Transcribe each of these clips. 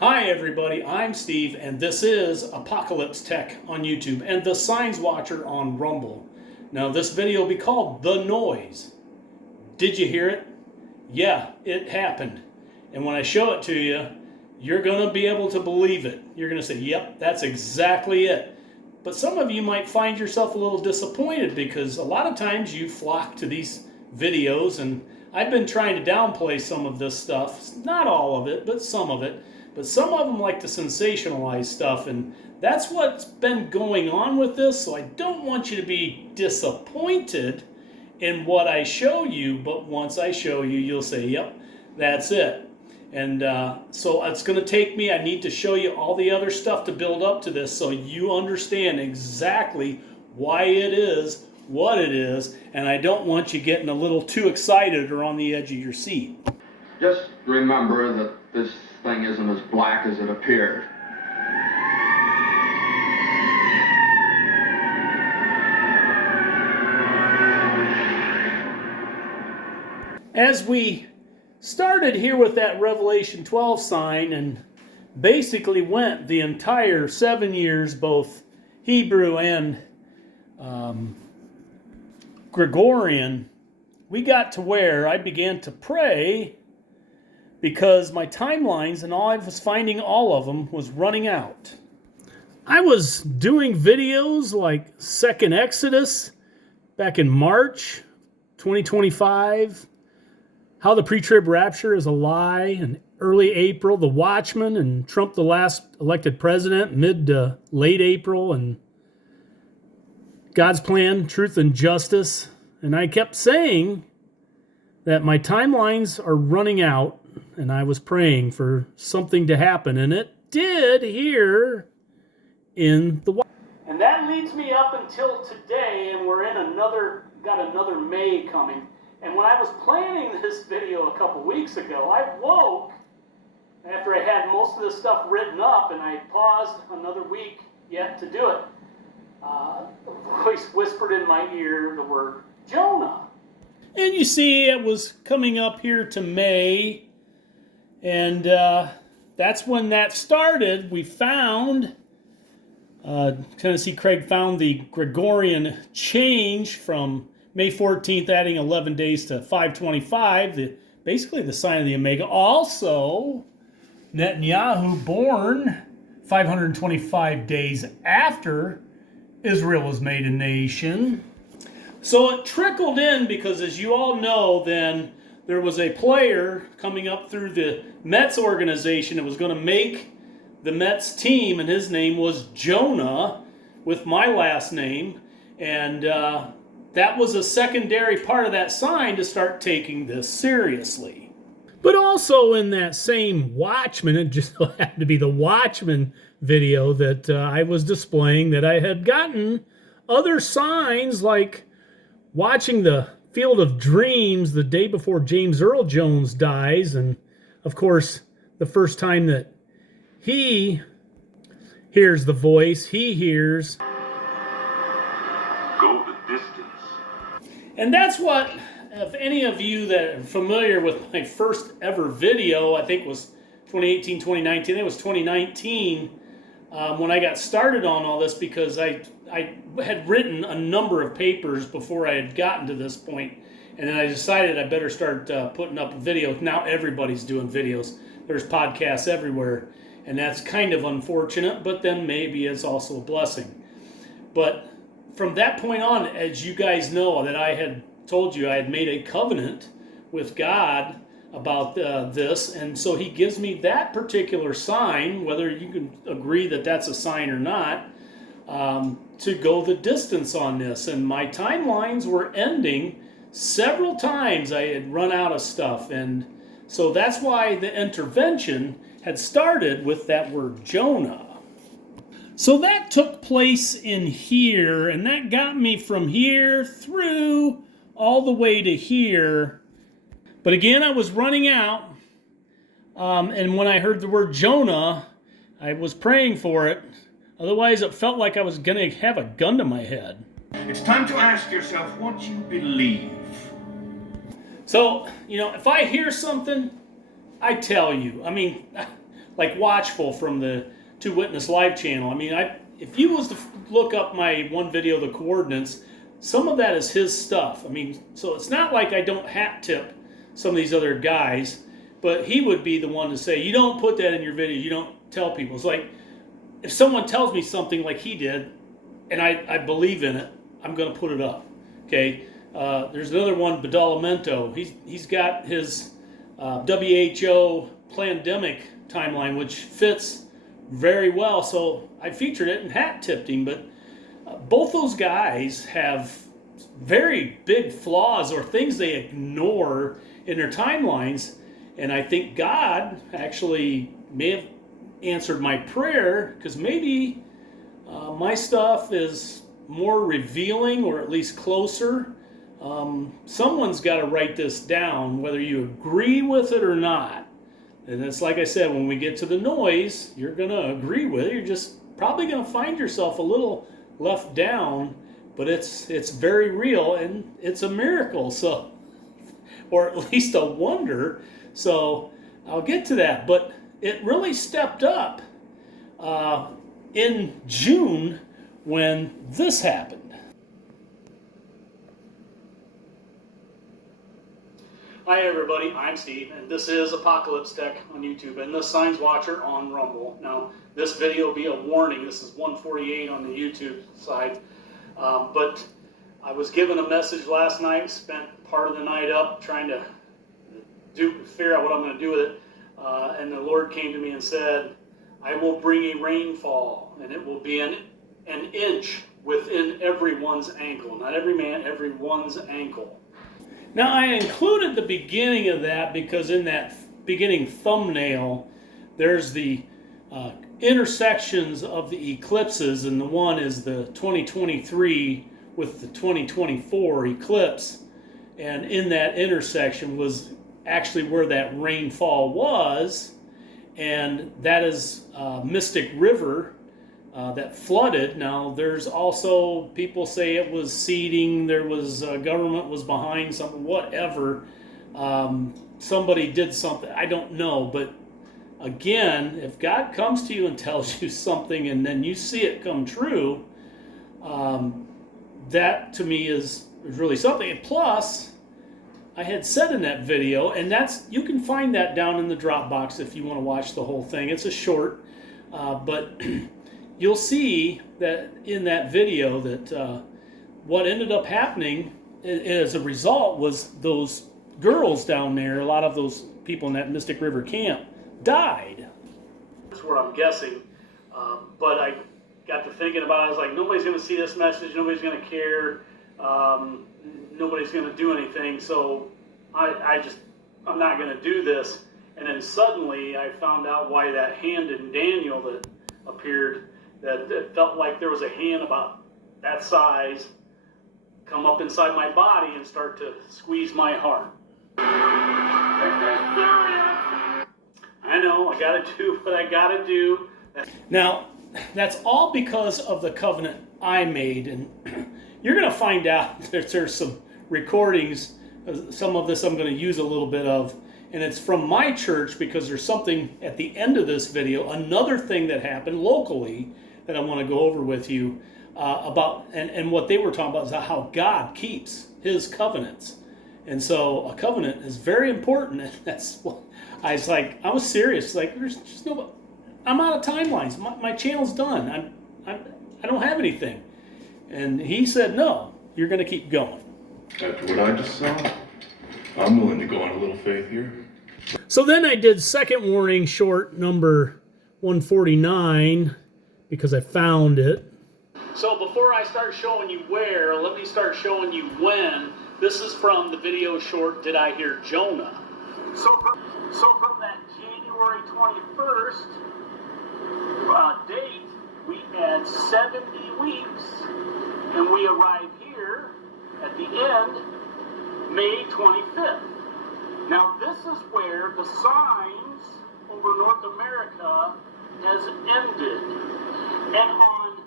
Hi everybody, I'm Steve and this is Apocalypse Tech on YouTube and the Signs Watcher on Rumble. Now this video will be called The Noise. Did you hear it? Yeah, it happened. And when I show it to you, you're going to be able to believe it. You're going to say, yep, that's exactly it. But some of you might find yourself a little disappointed because a lot of times you flock to these videos, and I've been trying to downplay some of this stuff. Not all of it, but some of it. But some of them like to sensationalize stuff, and that's what's been going on with this. So I don't want you to be disappointed in what I show you, but once I show you, you'll say, yep, that's it. And so it's going to take me, I need to show you all the other stuff to build up to this so you understand exactly why it is, what it is, and I don't want you getting a little too excited or on the edge of your seat. Just remember that this thing isn't as black as it appeared. As we started here with that Revelation 12 sign and basically went the entire 7 years, both Hebrew and Gregorian, we got to where I began to pray because my timelines and all I was finding, all of them, was running out. I was doing videos like Second Exodus back in March 2025, how the pre-trib rapture is a lie in early April, the Watchman and Trump the last elected president mid to late April, and God's plan, truth and justice. And I kept saying that my timelines are running out, and I was praying for something to happen, and it did here in the Watchman. And that leads me up until today, and we're in got another May coming. And when I was planning this video a couple weeks ago, I woke after I had most of this stuff written up, and I paused another week yet to do it. A voice whispered in my ear the word Jonah. And you see, it was coming up here to May, and that's when that started. We found, Tennessee Craig found the Gregorian change from May 14th, adding 11 days to 525, basically the sign of the Omega. Also, Netanyahu born 525 days after Israel was made a nation. So it trickled in because, as you all know, then there was a player coming up through the Mets organization that was going to make the Mets team, and his name was Jonah with my last name. And that was a secondary part of that sign to start taking this seriously. But also in that same Watchman, it just so happened to be the Watchman video that I was displaying, that I had gotten other signs like watching the Field of Dreams the day before James Earl Jones dies, and of course the first time that he hears the voice, he hears go the distance. And that's what, if any of you that are familiar with my first ever video, I think was 2018, 2019, it was 2019 when I got started on all this, because I had written a number of papers before I had gotten to this point, and then I decided I better start putting up videos. Now everybody's doing videos. There's podcasts everywhere, and that's kind of unfortunate, but then maybe it's also a blessing. But from that point on, as you guys know, that I had told you I had made a covenant with God about this, and so he gives me that particular sign, whether you can agree that that's a sign or not, to go the distance on this. And my timelines were ending several times. I had run out of stuff, and so that's why the intervention had started with that word Jonah. So that took place in here, and that got me from here through all the way to here. But again, I was running out, and when I heard the word Jonah, I was praying for it. Otherwise, it felt like I was going to have a gun to my head. It's time to ask yourself what you believe. So, if I hear something, I tell you. I mean, like Watchful from the Two Witness Live channel. I mean, if you was to look up my one video, the coordinates, some of that is his stuff. I mean, so it's not like I don't hat tip some of these other guys, but he would be the one to say, you don't put that in your video, you don't tell people. It's like, if someone tells me something like he did, and I believe in it, I'm going to put it up. Okay. There's another one, Badalamento. He's got his WHO pandemic timeline, which fits very well. So I featured it and hat tipped him. But both those guys have very big flaws or things they ignore in their timelines. And I think God actually may have answered my prayer, because maybe my stuff is more revealing, or at least closer. Someone's got to write this down, whether you agree with it or not. And it's like I said, when we get to the noise, you're going to agree with it. You're just probably going to find yourself a little left down, but it's very real, and it's a miracle, so, or at least a wonder. So I'll get to that, but it really stepped up in June when this happened. Hi everybody, I'm Steve, and this is Apocalypse Tech on YouTube, and the Signs Watcher on Rumble. Now, this video will be a warning. This is 148 on the YouTube side, but I was given a message last night, spent part of the night up trying to figure out what I'm going to do with it, and the Lord came to me and said, I will bring a rainfall, and it will be an inch within everyone's ankle. Not every man, everyone's ankle. Now, I included the beginning of that because in that beginning thumbnail, there's the intersections of the eclipses, and the one is the 2023 with the 2024 eclipse, and in that intersection was actually where that rainfall was, and that is Mystic River that flooded. Now, there's also, people say it was seeding, there was, government was behind something, whatever. Somebody did something, I don't know, but again, if God comes to you and tells you something and then you see it come true, that to me is really something. And plus, I had said in that video, and you can find that down in the Dropbox if you want to watch the whole thing. It's a short, but you'll see that in that video that what ended up happening as a result was those girls down there, a lot of those people in that Mystic River camp, died. That's what I'm guessing. But I got to thinking about it. I was like, nobody's going to see this message. Nobody's going to care. Nobody's going to do anything. So I'm not going to do this. And then suddenly I found out why that hand in Daniel that appeared, that it felt like there was a hand about that size come up inside my body and start to squeeze my heart. I know, I gotta do what I gotta do. Now, that's all because of the covenant I made, and you're gonna find out that there's some recordings, some of this I'm gonna use a little bit of, and it's from my church because there's something at the end of this video, another thing that happened locally that I want to go over with you about, and what they were talking about is how God keeps his covenants. And so a covenant is very important, and that's what I was serious. Like, there's just no, I'm out of timelines. My channel's done. I don't have anything. And he said, no, you're going to keep going. After what I just saw, I'm willing to go on a little faith here. So then I did second warning short number 149 because I found it. So before I start showing you where, let me start showing you when. This is from the video short, Did I Hear Jonah? So from that January 21st date, we had 70 weeks, and we arrived here at the end, May 25th. Now this is where the signs over North America has ended. And on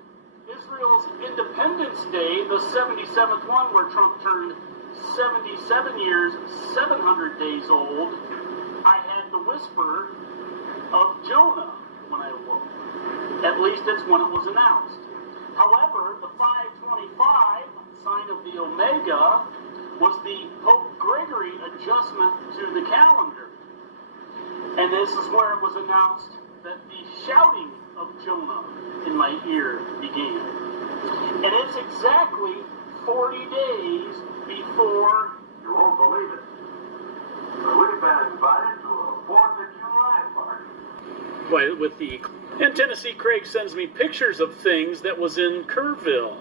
Israel's Independence Day, the 77th one, where Trump turned 77 years, 700 days old, I had the whisper of Jonah when I awoke. At least it's when it was announced. However, the 525, sign of the Omega, was the Pope Gregory adjustment to the calendar. And this is where it was announced that the shouting of Jonah in my ear began. And it's exactly 40 days before... You won't believe it. But we've been invited to a 4th of July party. With the... In Tennessee, Craig sends me pictures of things that was in Kerrville,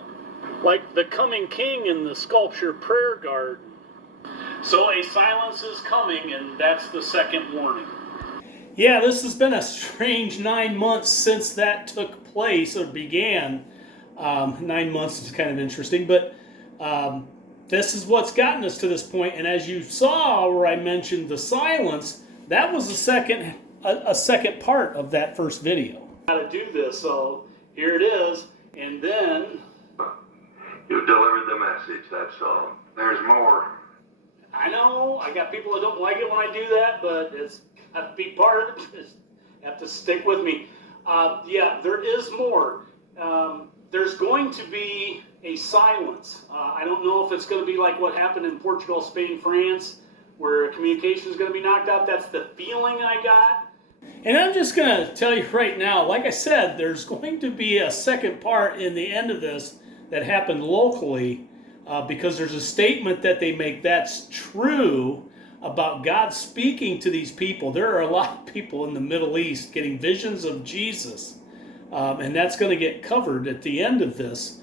like the coming king in the sculpture prayer garden. So a silence is coming, and that's the second warning. Yeah, this has been a strange 9 months since that took place or began. 9 months is kind of interesting, but this is what's gotten us to this point. And as you saw where I mentioned the silence, that was a second part of that first video. How to do this, so here it is, and then... You delivered the message, that's all. There's more. I know, I got people that don't like it when I do that, but it's got to be part of it. Just have to stick with me. Yeah, there is more. There's going to be a silence. I don't know if it's going to be like what happened in Portugal, Spain, France, where communication is going to be knocked out. That's the feeling I got. And I'm just going to tell you right now, like I said, there's going to be a second part in the end of this that happened locally because there's a statement that they make that's true about God speaking to these people. There are a lot of people in the Middle East getting visions of Jesus, and that's going to get covered at the end of this.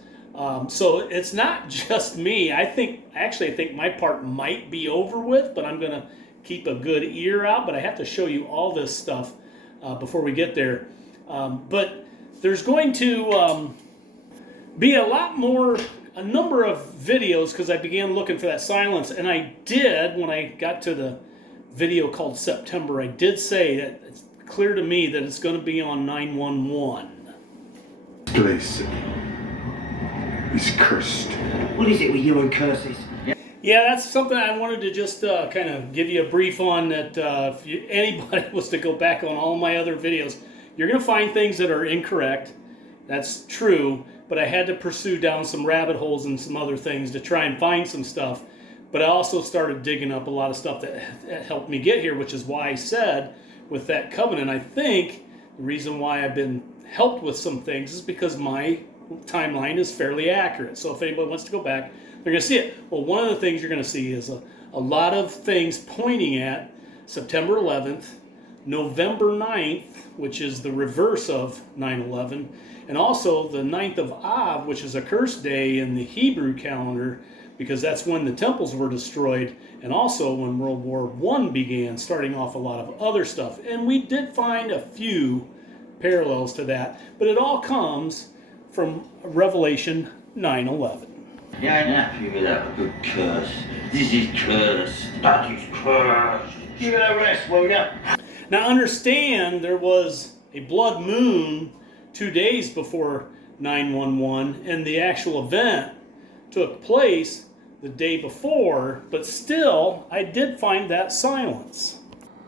So it's not just me. I think my part might be over with, but I'm going to keep a good ear out. But I have to show you all this stuff before we get there. But there's going to be a number of videos because I began looking for that silence. And I did, when I got to the video called September, I did say that it's clear to me that it's going to be on 911. Place is cursed. What is it with you and curses? Yeah, that's something I wanted to just kind of give you a brief on, that if anybody was to go back on all my other videos, you're going to find things that are incorrect. That's true, but I had to pursue down some rabbit holes and some other things to try and find some stuff. But I also started digging up a lot of stuff that helped me get here, which is why I said with that covenant, I think the reason why I've been helped with some things is because my timeline is fairly accurate. So if anybody wants to go back, they're going to see it. Well, one of the things you're going to see is a lot of things pointing at September 11th, November 9th, which is the reverse of 9/11, and also the 9th of Av, which is a cursed day in the Hebrew calendar, because that's when the temples were destroyed, and also when World War I began, starting off a lot of other stuff. And we did find a few parallels to that, but it all comes from Revelation 9:11. Yeah, I'm happy with that. A good curse. This is cursed. That is cursed. Give it a rest, will ya? Now understand, there was a blood moon 2 days before 9/11, and the actual event took place the day before, but still, I did find that silence.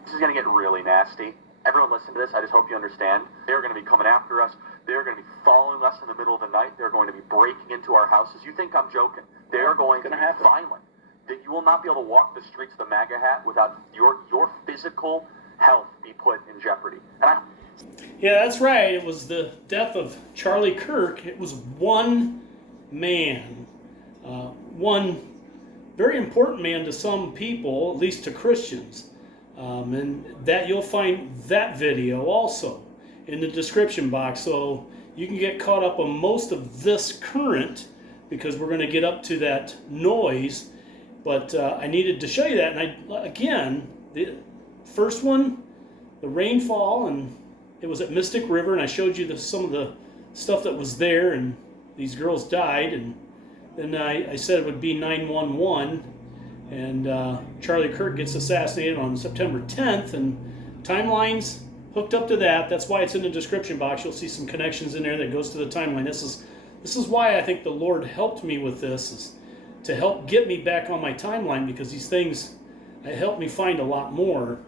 This is going to get really nasty. Everyone listen to this. I just hope you understand. They're going to be coming after us. They're going to be following us in the middle of the night. They're going to be breaking into our houses. You think I'm joking? They are going to be violent. That you will not be able to walk the streets of the MAGA hat without your physical health be put in jeopardy. Yeah, that's right. It was the death of Charlie Kirk. It was one man, one very important man to some people, at least to Christians. And that you'll find that video also in the description box, so you can get caught up on most of this current, because we're going to get up to that noise. But I needed to show you that. And again, the first one, the rainfall, and it was at Mystic River, and I showed you some of the stuff that was there, and these girls died. And then I said it would be 9/11, and Charlie Kirk gets assassinated on September 10th, and timelines hooked up to that. That's why it's in the description box. You'll see some connections in there that goes to the timeline. This is why I think the Lord helped me with this, is to help get me back on my timeline, because these things helped me find a lot more.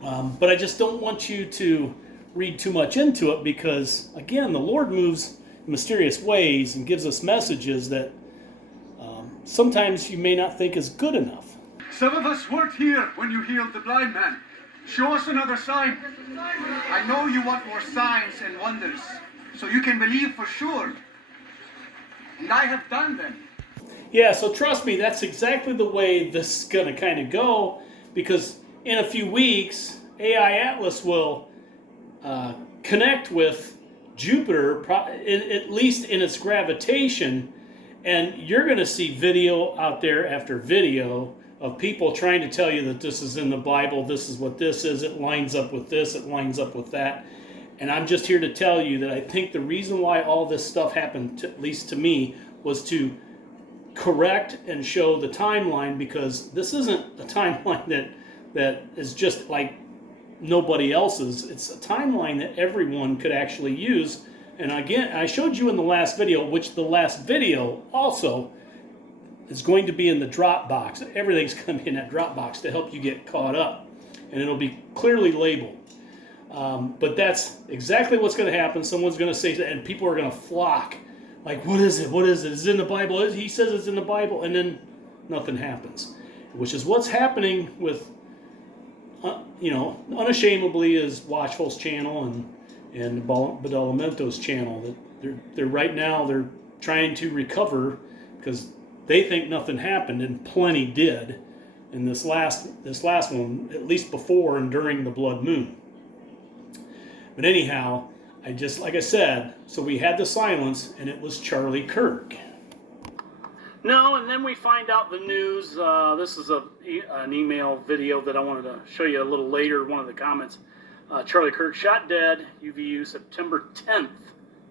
But I just don't want you to read too much into it because, again, the Lord moves in mysterious ways and gives us messages that sometimes you may not think is good enough. Some of us weren't here when you healed the blind man. Show us another sign. I know you want more signs and wonders, so you can believe for sure. And I have done them. Yeah, so trust me, that's exactly the way this is going to kind of go, because in a few weeks, AI Atlas will connect with Jupiter, at least in its gravitation, and you're going to see video out there after video of people trying to tell you that this is in the Bible, this is what this is, it lines up with this, it lines up with that. And I'm just here to tell you that I think the reason why all this stuff happened, at least to me, was to correct and show the timeline, because this isn't a timeline that is just like nobody else's. It's a timeline that everyone could actually use. And again, I showed you in the last video, which the last video also is going to be in the Dropbox. Everything's going to be in that Dropbox to help you get caught up. And it'll be clearly labeled. But that's exactly what's going to happen. Someone's going to say that, and people are going to flock. Like, what is it? What is it? Is it in the Bible? He says it's in the Bible, and then nothing happens. Which is what's happening with, unashamedly, is Watchful's channel and Badalamento's channel. That they're right now they're trying to recover because they think nothing happened, and plenty did in this last one, at least before and during the blood moon. But anyhow, like I said, so we had the silence, and it was Charlie Kirk. No, and then we find out the news. This is an email video that I wanted to show you a little later, one of the comments. Charlie Kirk shot dead, UVU, September 10th,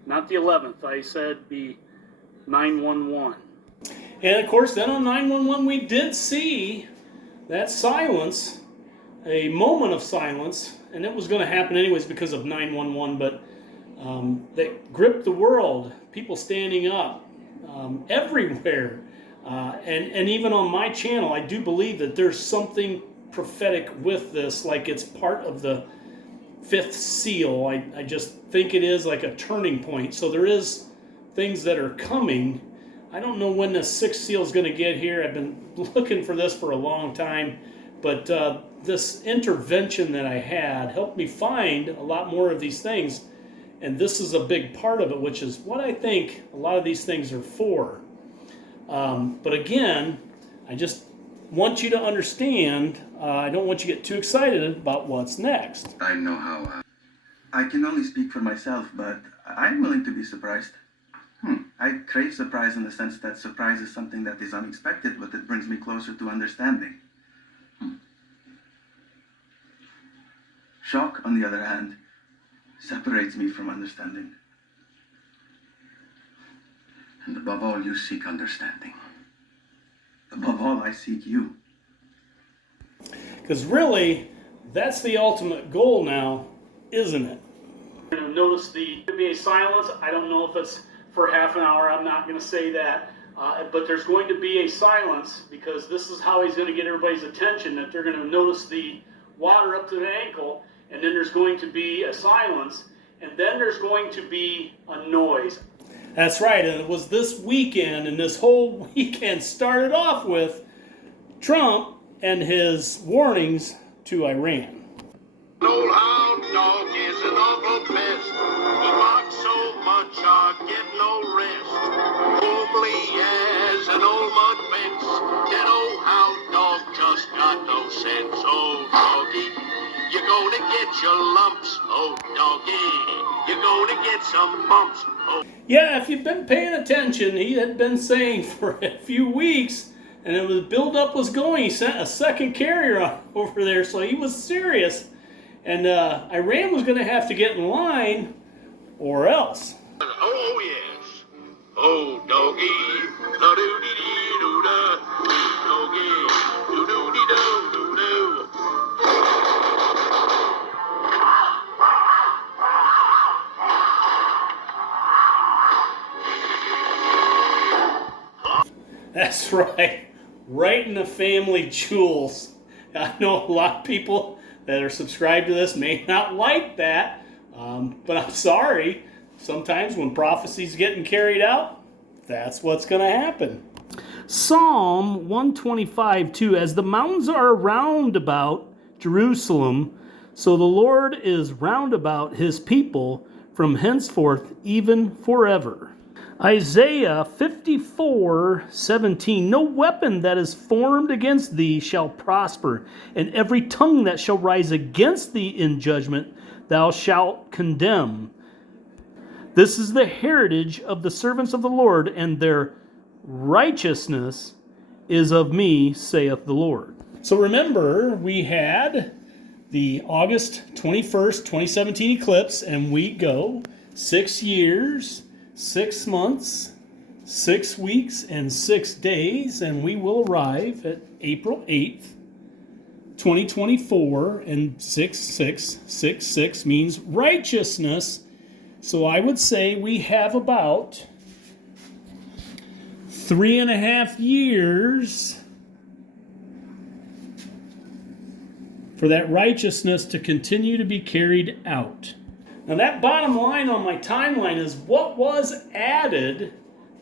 not the 11th. I said be 911. And of course, then on 911, we did see that silence, a moment of silence, and it was going to happen anyways because of 911, but that gripped the world, people standing up everywhere. And even on my channel, I do believe that there's something prophetic with this, like it's part of the fifth seal. I just think it is like a turning point. So there is things that are coming. I don't know when the sixth seal is going to get here. I've been looking for this for a long time. But this intervention that I had helped me find a lot more of these things. And this is a big part of it, which is what I think a lot of these things are for. But again, I just want you to understand, I don't want you to get too excited about what's next. I know how. I can only speak for myself, but I'm willing to be surprised. I crave surprise in the sense that surprise is something that is unexpected, but it brings me closer to understanding. Shock, on the other hand, separates me from understanding. And above all, you seek understanding. Above all, I seek you. Because really, that's the ultimate goal now, isn't it? You're going to notice could be a silence. I don't know if it's for half an hour. I'm not going to say that. But there's going to be a silence because this is how he's going to get everybody's attention, that they're going to notice the water up to the ankle, and then there's going to be a silence, and then there's going to be a noise. That's right, and it was this weekend, and this whole weekend started off with Trump and his warnings to Iran. An old hound dog is an awful pest. He barks so much I get no rest. Homely as an old mud fence. That old hound dog just got no sense. Oh, doggy, you're gonna get your lumps. Oh, doggy, you're gonna get some bumps. Oh. Yeah, if you've been paying attention, he had been saying for a few weeks, and the build-up was going. He sent a second carrier over there, so he was serious. And Iran was going to have to get in line, or else. Oh, yes. Oh, doggy. Da-doo-dee-dee-doo-da. Doggy. Do-doo-dee-doo-doo-doo. That's right. Right in the family jewels. I know a lot of people that are subscribed to this may not like that, but I'm sorry. Sometimes when prophecy's getting carried out, that's what's going to happen. Psalm 125:2, as the mountains are round about Jerusalem, so the Lord is round about his people from henceforth even forever. Isaiah 54:17, no weapon that is formed against thee shall prosper, and every tongue that shall rise against thee in judgment thou shalt condemn. This is the heritage of the servants of the Lord, and their righteousness is of me, saith the Lord. So remember, we had the August 21st, 2017 eclipse, and we go 6 years, 6 months, 6 weeks, and 6 days, and we will arrive at April 8th, 2024, and 6666 means righteousness. So I would say we have about 3.5 years for that righteousness to continue to be carried out. Now that bottom line on my timeline is what was added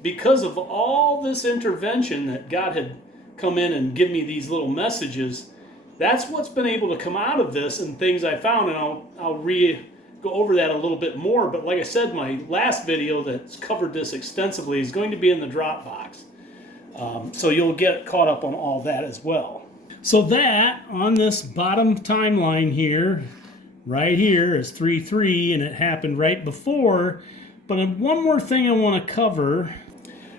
because of all this intervention that God had come in and give me these little messages. That's what's been able to come out of this and things I found, and I'll go over that a little bit more. But like I said, my last video that's covered this extensively is going to be in the Dropbox. So you'll get caught up on all that as well. So that, on this bottom timeline here, right here is 3-3, and it happened right before. But one more thing I want to cover.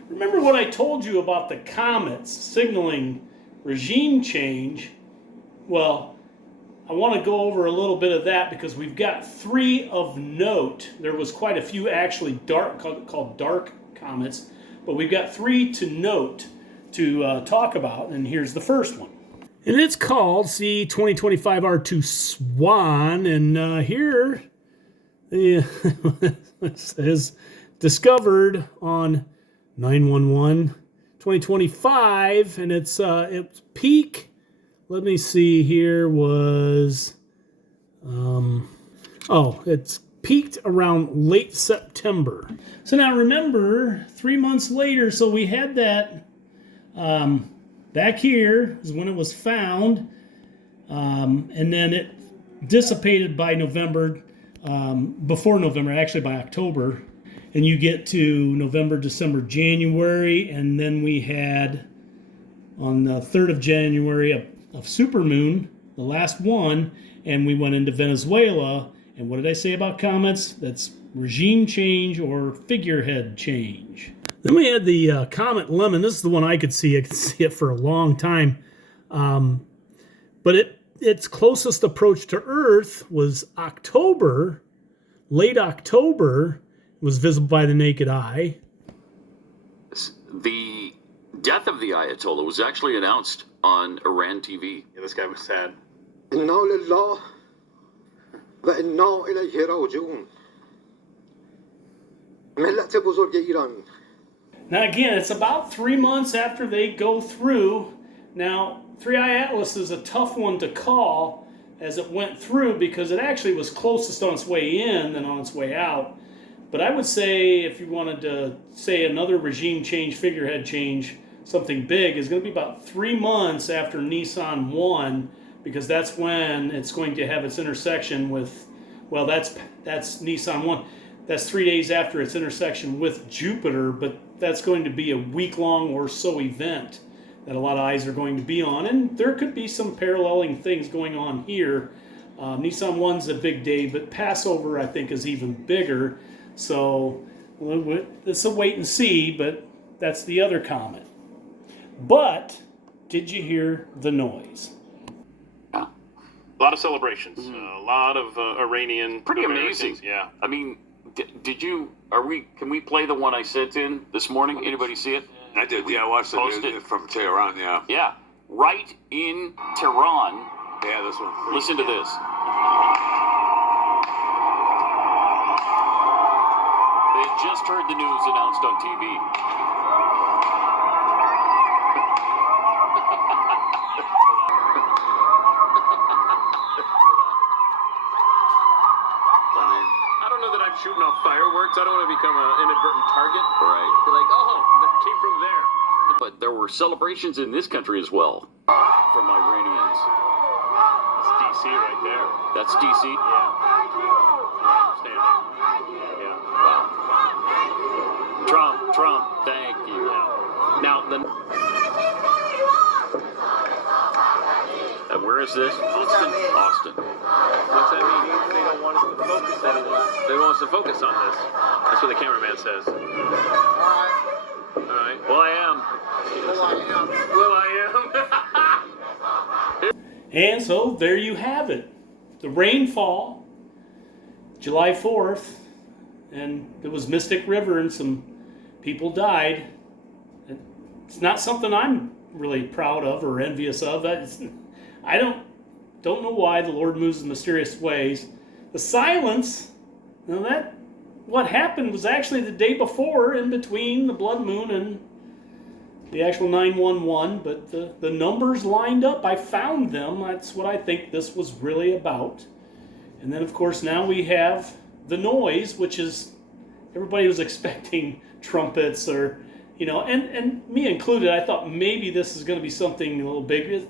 Remember what I told you about the comets signaling regime change? Well, I want to go over a little bit of that because we've got 3 of note. There was quite a few actually called dark comets, but we've got 3 to note to talk about, and here's the first one. And it's called C2025 R2 Swan, and here it says discovered on 9/11/2025, and its peak, let me see here, was it's peaked around late September. So now remember, 3 months later, so we had that back here is when it was found, and then it dissipated by November, before November, actually by October, and you get to November, December, January, and then we had on the 3rd of January a supermoon, the last one, and we went into Venezuela. And what did I say about comets? That's regime change or figurehead change. Then we had the comet Lemon. This is the one I could see. I could see it for a long time. But its closest approach to Earth was October. Late October was visible by the naked eye. The death of the Ayatollah was actually announced on Iran TV. Yeah, this guy was sad. Now again, it's about 3 months after they go through. Now, 3i Atlas is a tough one to call as it went through because it actually was closest on its way in than on its way out. But I would say if you wanted to say another regime change, figurehead change, something big, is going to be about 3 months after Nissan 1, because that's when it's going to have its intersection with, well, that's Nissan 1. That's 3 days after its intersection with Jupiter, but that's going to be a week-long or so event that a lot of eyes are going to be on, and there could be some paralleling things going on here. Nissan 1's a big day, but Passover, I think, is even bigger. So it's a wait and see, but that's the other comet. But did you hear the noise? A lot of celebrations, a lot of Iranian. Pretty Americans. amazing. Yeah. I mean, can we play the one I sent in this morning? Anybody see it? I did, yeah, I watched it from Tehran, yeah. Yeah, right in Tehran. Yeah, this one. Listen to this. They had just heard the news announced on TV. shooting off fireworks. I don't want to become an inadvertent target. Right. Be like, oh, that came from there. But there were celebrations in this country as well from Iranians. It's DC right there. That's DC? Yeah. Yeah. Wow. Trump, thank you. Now, where is this? Austin. What's that mean? They don't want us to focus on this. They want us to focus on this. That's what the cameraman says. All right. Well, I am. And so there you have it. The rainfall, July 4th, and it was Mystic River and some people died. It's not something I'm really proud of or envious of. I don't know why the Lord moves in mysterious ways. The silence, what happened was actually the day before, in between the blood moon and the actual 911, but the numbers lined up. I found them. That's what I think this was really about. And then, of course, now we have the noise, which is, everybody was expecting trumpets or, and me included. I thought maybe this is going to be something a little bigger,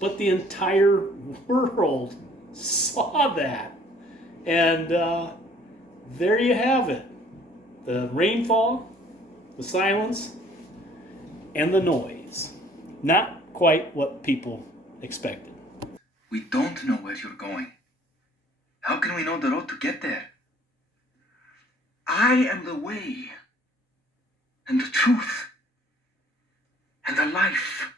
but the entire world saw that. And there you have it. The rainfall, the silence, and the noise. Not quite what people expected. We don't know where you're going. How can we know the road to get there? I am the way, and the truth, and the life.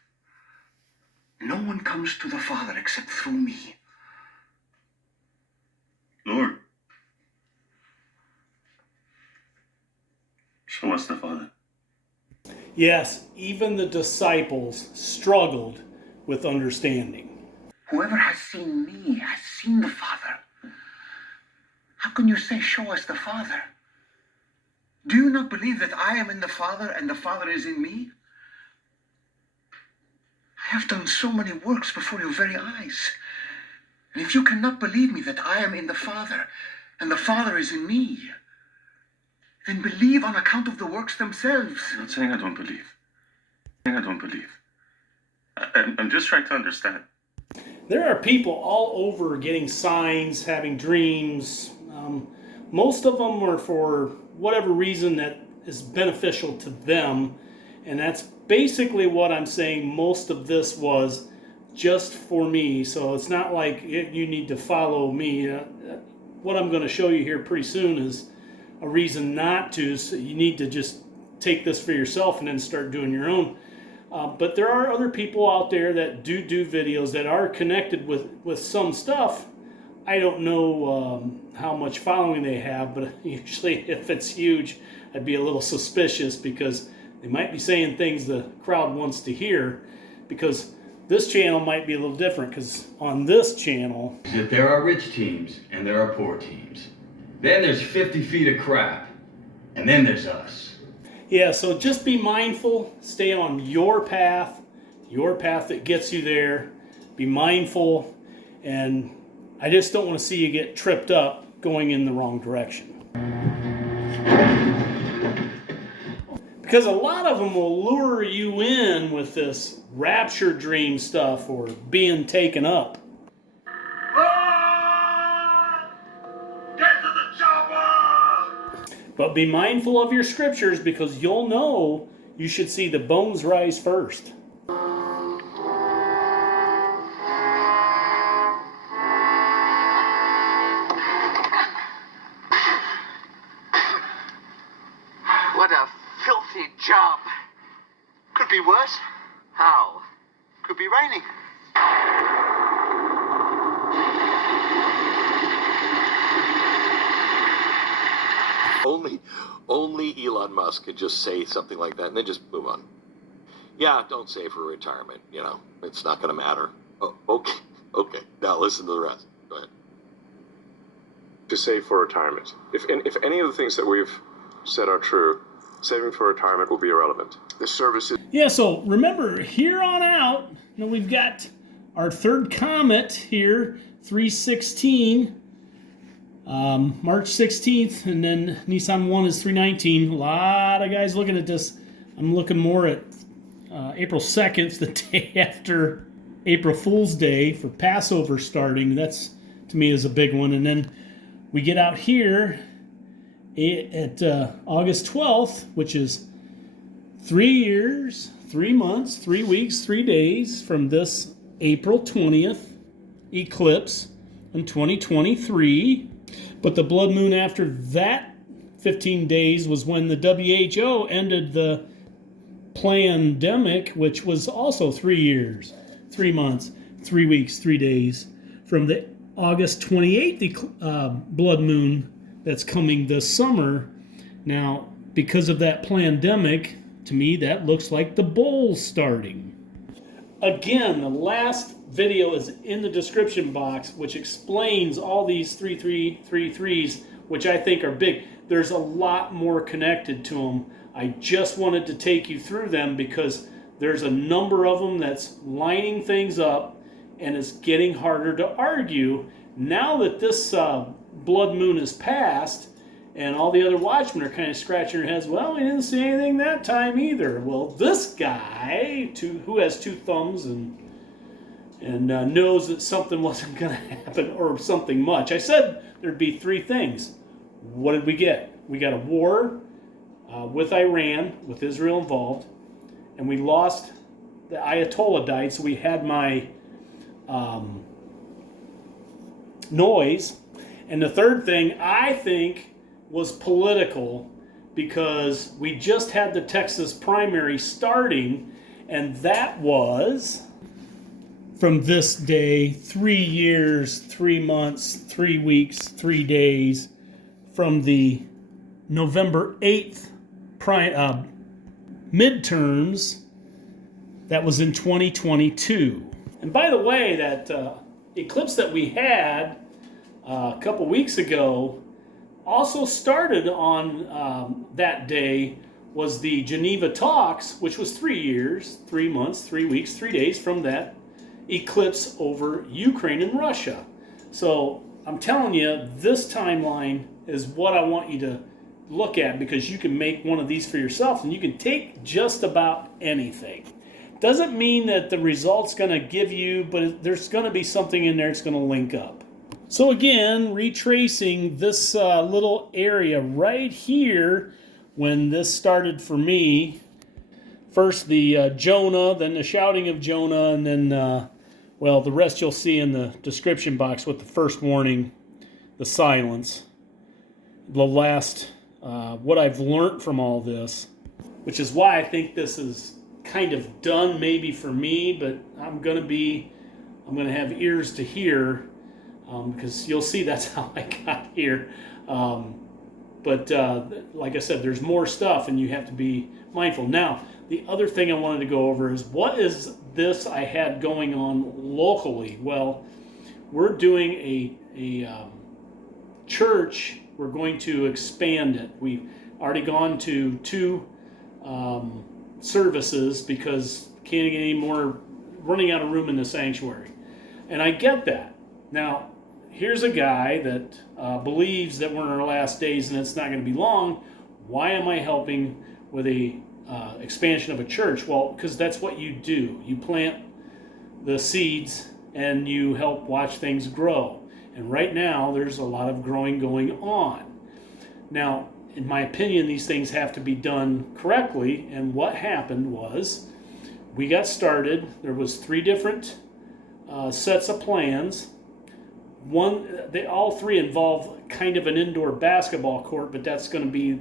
No one comes to the Father except through me. Lord, show us the Father. Yes, even the disciples struggled with understanding. Whoever has seen me has seen the Father. How can you say, show us the Father? Do you not believe that I am in the Father and the Father is in me? I have done so many works before your very eyes. And if you cannot believe me that I am in the Father and the Father is in me, then believe on account of the works themselves. I'm not saying I don't believe. I'm just trying to understand. There are people all over getting signs, having dreams. Most of them are for whatever reason that is beneficial to them. And that's basically what I'm saying. Most of this was just for me. So it's not like you need to follow me. What I'm going to show you here pretty soon is a reason not to. So you need to just take this for yourself and then start doing your own. But there are other people out there that do videos that are connected with some stuff. I don't know how much following they have, but usually if it's huge, I'd be a little suspicious because they might be saying things the crowd wants to hear, because this channel might be a little different, because on this channel... There are rich teams and there are poor teams. Then there's 50 feet of crap. And then there's us. Yeah, so just be mindful. Stay on your path that gets you there. Be mindful. And I just don't want to see you get tripped up going in the wrong direction. Because a lot of them will lure you in with this rapture dream stuff or being taken up. Get to the chopper! But be mindful of your scriptures, because you'll know you should see the bones rise first. What a filthy job. Could be worse. How? Could be raining. Only Elon Musk could just say something like that and then just move on. Yeah, don't save for retirement. It's not going to matter. Oh, okay. Now listen to the rest. Go ahead. To save for retirement. If any of the things that we've said are true, saving for retirement will be irrelevant. The service is... Yeah, so remember, here on out, we've got our third comet here, 316. March 16th, and then Nissan One is $319. A lot of guys looking at this. I'm looking more at April 2nd, the day after April Fool's Day for Passover starting. That's, to me, is a big one. And then we get out here at August 12th, which is 3 years, 3 months, 3 weeks, 3 days from this April 20th eclipse in 2023. But the blood moon after that 15 days was when the WHO ended the pandemic, which was also 3 years, 3 months, 3 weeks, 3 days from the August 28th blood moon that's coming this summer. Now, because of that pandemic, to me, that looks like the bull's starting. Again, the last video is in the description box, which explains all these 3333s, which I think are big. There's a lot more connected to them. I just wanted to take you through them because there's a number of them that's lining things up, and it's getting harder to argue. Now that this blood moon is passed, and all the other watchmen are kind of scratching their heads, well, we didn't see anything that time either. Well, this guy, who has 2 thumbs and knows that something wasn't going to happen, or something much. I said there'd be 3 things. What did we get? We got a war with Iran, with Israel involved, and we lost, the Ayatollah died, so we had my noise. And the third thing, I think, was political, because we just had the Texas primary starting, and that was from this day 3 years, 3 months, 3 weeks, 3 days from the November 8th midterms that was in 2022. And by the way, that eclipse that we had a couple weeks ago also started on that day was the Geneva talks, which was 3 years, 3 months, 3 weeks, 3 days from that eclipse over Ukraine and Russia. So I'm telling you, this timeline is what I want you to look at, because you can make one of these for yourself and you can take just about anything. Doesn't mean that the result's going to give you, but there's going to be something in there that's going to link up. So again, retracing this little area right here when this started for me. First the Jonah, then the shouting of Jonah, and then, well, the rest you'll see in the description box with the first warning, the silence. The last, what I've learned from all this, which is why I think this is kind of done maybe for me, but I'm going to have ears to hear. Because you'll see that's how I got here. But like I said, there's more stuff and you have to be mindful. Now, the other thing I wanted to go over is, what is this I had going on locally? Well, we're doing a church. We're going to expand it. We've already gone to 2 services because can't get any more, running out of room in the sanctuary. And I get that. Now, here's a guy that believes that we're in our last days and it's not going to be long. Why am I helping with a expansion of a church? Well, because that's what you do. You plant the seeds and you help watch things grow. And right now, there's a lot of growing going on. Now, in my opinion, these things have to be done correctly. And what happened was, we got started. There was 3 different sets of plans. All 3 involve kind of an indoor basketball court, but that's going to be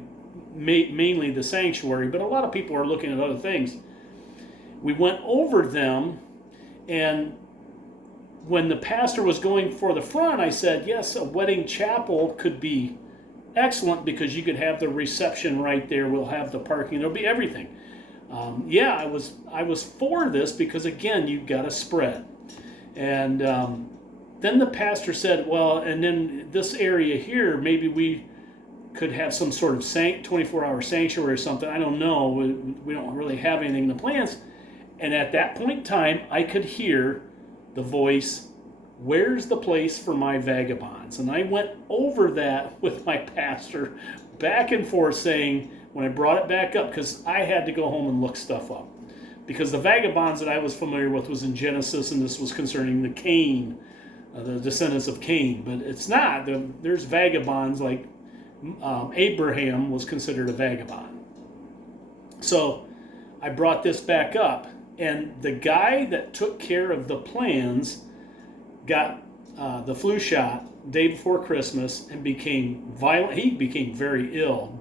mainly the sanctuary. But a lot of people are looking at other things. We went over them, and when the pastor was going for the front, I said, yes, a wedding chapel could be excellent because you could have the reception right there. We'll have the parking. There'll be everything. Yeah, I was for this because, again, you've got to spread. And then the pastor said, well, and then this area here, maybe we could have some sort of 24-hour sanctuary or something. I don't know. We don't really have anything in the plans. And at that point in time, I could hear the voice where's the place for my vagabonds? And I went over that with my pastor back and forth, saying, when I brought it back up, because I had to go home and look stuff up, because the vagabonds that I was familiar with was in Genesis, and this was concerning the Cain, the descendants of Cain. But it's not. There's vagabonds like Abraham was considered a vagabond. So I brought this back up, and the guy that took care of the plans got the flu shot day before Christmas and became violent. He became very ill,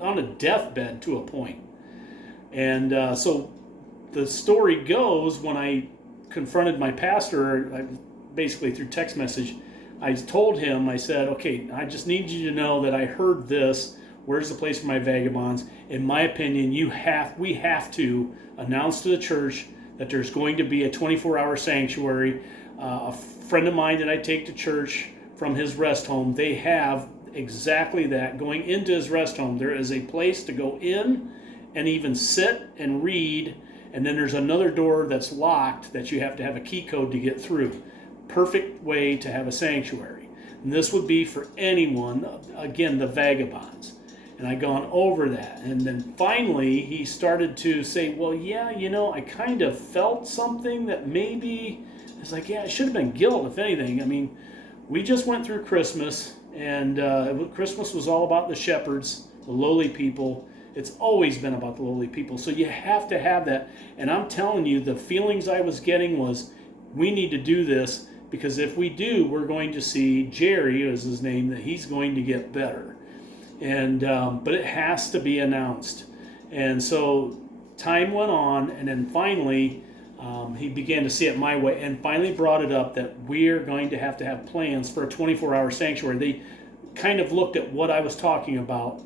on a deathbed to a point. And so the story goes, when I confronted my pastor, basically through text message, I told him, I said, okay, I just need you to know that I heard this. Where's the place for my vagabonds? In my opinion, we have to announce to the church that there's going to be a 24-hour sanctuary. A friend of mine that I take to church from his rest home, they have exactly that. Going into his rest home, there is a place to go in and even sit and read, and then there's another door that's locked that you have to have a key code to get through. Perfect way to have a sanctuary. And this would be for anyone, again, the vagabonds. And I gone over that. And then finally he started to say, well, yeah, I kind of felt something that maybe, it's like, yeah, it should have been guilt, if anything. I mean, we just went through Christmas, and Christmas was all about the shepherds, the lowly people. It's always been about the lowly people. So you have to have that. And I'm telling you, the feelings I was getting was, we need to do this, because if we do, we're going to see Jerry, is his name, that he's going to get better. And but it has to be announced. And so time went on, and then finally he began to see it my way, and finally brought it up that we're going to have plans for a 24-hour sanctuary. They kind of looked at what I was talking about,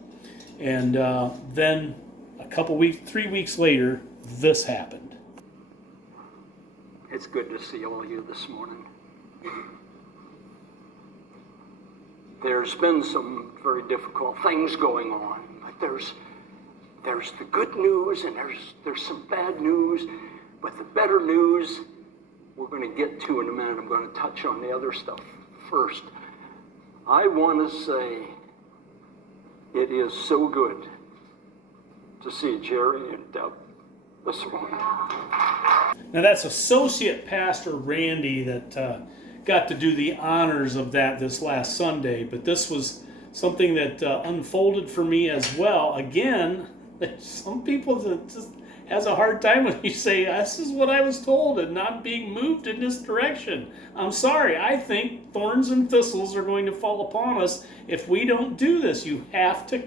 and then 3 weeks later, this happened. It's good to see all of you this morning. There's been some very difficult things going on. Like there's the good news, and there's some bad news, but the better news we're going to get to in a minute. I'm going to touch on the other stuff first. I want to say it is so good to see Jerry and Deb this morning. Now that's Associate Pastor Randy that got to do the honors of that this last Sunday, but this was something that unfolded for me as well. Again, some people that just has a hard time when you say, this is what I was told, and not being moved in this direction. I'm sorry, I think thorns and thistles are going to fall upon us if we don't do this. You have to,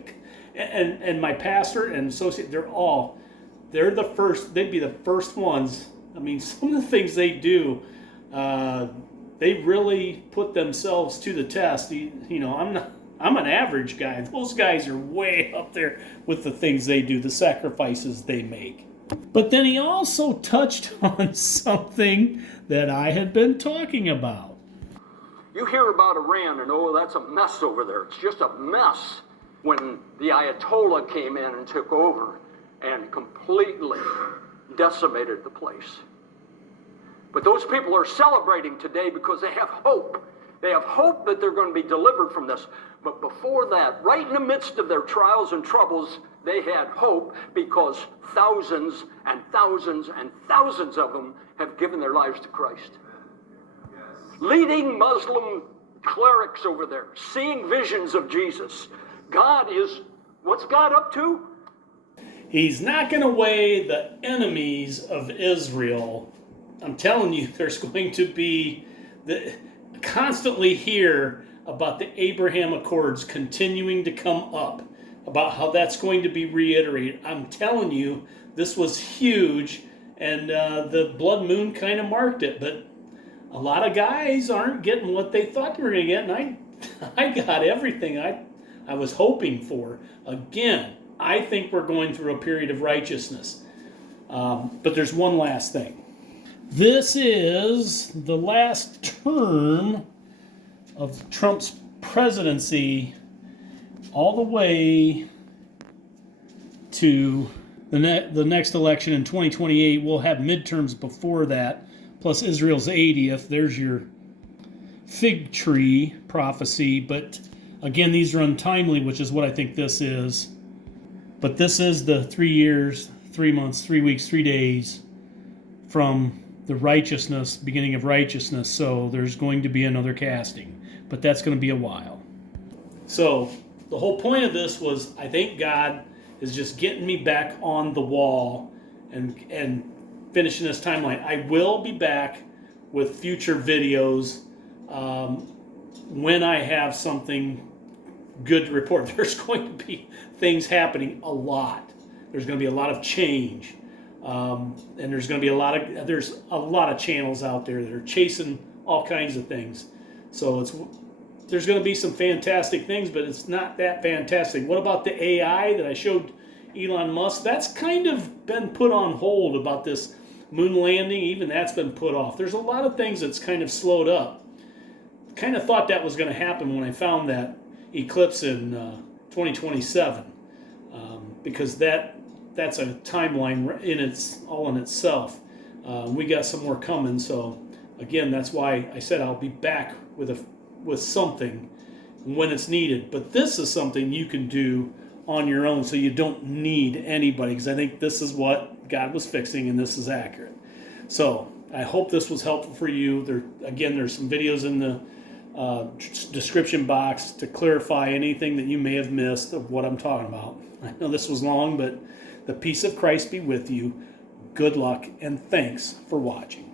and my pastor and associate, they're the first, they'd be the first ones. I mean, some of the things they do, they really put themselves to the test. I'm an average guy. Those guys are way up there with the things they do, the sacrifices they make. But then he also touched on something that I had been talking about. You hear about Iran, and that's a mess over there. It's just a mess. When the Ayatollah came in and took over and completely decimated the place. But those people are celebrating today because they have hope. They have hope that they're going to be delivered from this. But before that, right in the midst of their trials and troubles, they had hope because thousands and thousands and thousands of them have given their lives to Christ. Yes. Leading Muslim clerics over there, seeing visions of Jesus. What's God up to? He's not going to weigh the enemies of Israel. I'm telling you, there's going to be constantly hear about the Abraham Accords continuing to come up, about how that's going to be reiterated. I'm telling you, this was huge, and the blood moon kind of marked it, but a lot of guys aren't getting what they thought they were going to get, and I got everything I was hoping for. Again, I think we're going through a period of righteousness. But there's one last thing. This is the last term of Trump's presidency, all the way to the next election in 2028. We'll have midterms before that, plus Israel's 80th. There's your fig tree prophecy, but again, these are untimely, which is what I think this is. But this is the 3 years, 3 months, 3 weeks, 3 days from the righteousness, beginning of righteousness. So there's going to be another casting, but that's going to be a while. So the whole point of this was, I think God is just getting me back on the wall and finishing this timeline. I will be back with future videos when I have something good to report. There's going to be things happening a lot. There's going to be a lot of change, and there's going to be a lot of channels out there that are chasing all kinds of things. So there's going to be some fantastic things, but it's not that fantastic. What about the AI that I showed Elon Musk? That's kind of been put on hold about this moon landing. Even that's been put off. There's a lot of things that's kind of slowed up. Kind of thought that was going to happen when I found that eclipse in 2027, because that's a timeline in itself. We got some more coming, so again, that's why I said I'll be back with something when it's needed. But this is something you can do on your own, so you don't need anybody, because I think this is what God was fixing, and this is accurate. So I hope this was helpful for you. There's some videos in the description box to clarify anything that you may have missed of what I'm talking about. I know this was long, but the peace of Christ be with you. Good luck, and thanks for watching.